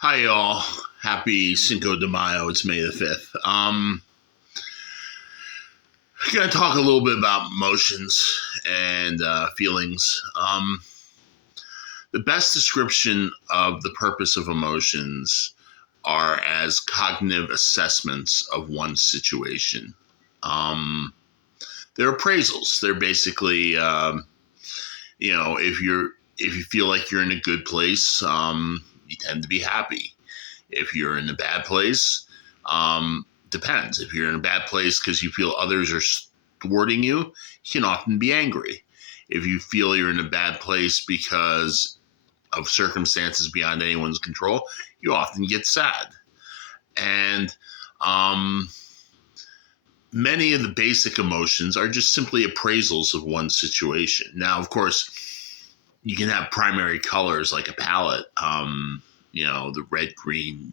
Hi, y'all. Happy Cinco de Mayo. It's May the 5th. Gonna talk a little bit about emotions and feelings. The best description of the purpose of emotions are as cognitive assessments of one situation. Um, they're appraisals. They're basically, if you feel like you're in a good place, you tend to be happy. If you're in a bad place, depends. If you're in a bad place because you feel others are thwarting you, you can often be angry. If you feel you're in a bad place because of circumstances beyond anyone's control, you often get sad. And um, many of the basic emotions are just simply appraisals of one situation. Now, of course, you can have primary colors like a palette, the red, green,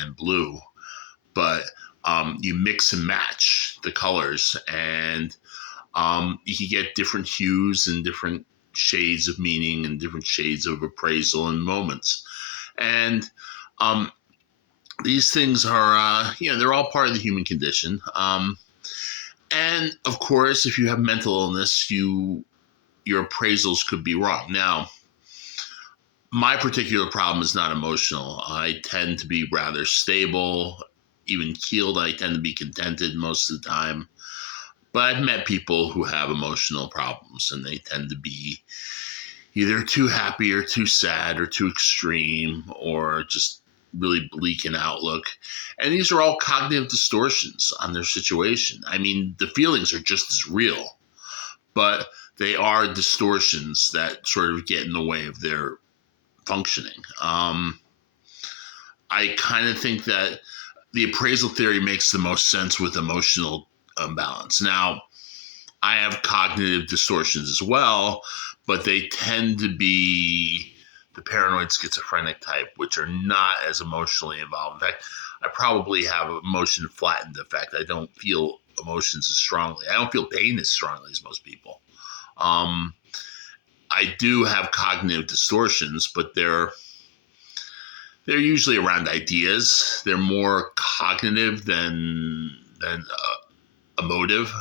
and blue, but you mix and match the colors, and you can get different hues and different shades of meaning and different shades of appraisal and moments. And these things are, they're all part of the human condition. And of course, if you have mental illness, your appraisals could be wrong. Now, my particular problem is not emotional. I tend to be rather stable, even keeled. I tend to be contented most of the time. But I've met people who have emotional problems, and they tend to be either too happy or too sad or too extreme or just really bleak in outlook. And these are all cognitive distortions on their situation. I mean, the feelings are just as real, but they are distortions that sort of get in the way of their functioning. I kind of think that the appraisal theory makes the most sense with emotional imbalance. Now, I have cognitive distortions as well, but they tend to be the paranoid schizophrenic type, which are not as emotionally involved. In fact, I probably have emotion flattened effect. I don't feel emotions as strongly. I don't feel pain as strongly as most people. I do have cognitive distortions, but they're usually around ideas. They're more cognitive than emotive.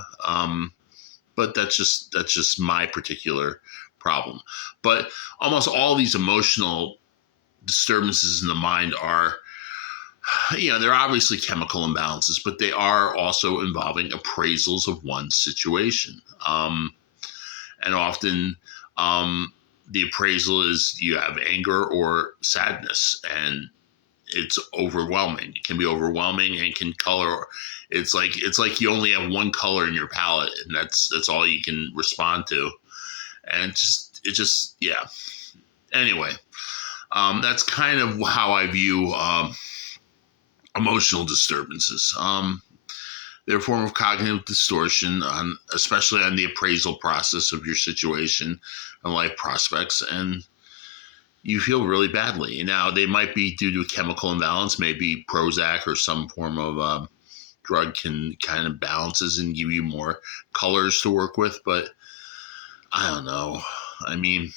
But that's just my particular problem. But almost all these emotional disturbances in the mind are, they're obviously chemical imbalances, but they are also involving appraisals of one situation. And often the appraisal is you have anger or sadness, and it's overwhelming. It can be overwhelming and can color. It's like you only have one color in your palette, and that's all you can respond to. And yeah. Anyway, that's kind of how I view emotional disturbances. They're a form of cognitive distortion, especially on the appraisal process of your situation and life prospects, and you feel really badly. Now, they might be due to a chemical imbalance, maybe Prozac or some form of drug can kind of balances and give you more colors to work with, but I don't know. I mean,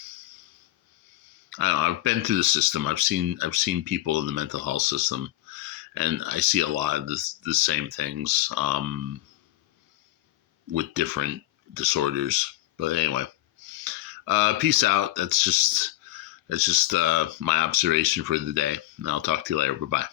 I don't know. I've been through the system. I've seen people in the mental health system, and I see a lot of the same things with different disorders. But anyway, peace out. That's just my observation for the day. And I'll talk to you later. Bye bye.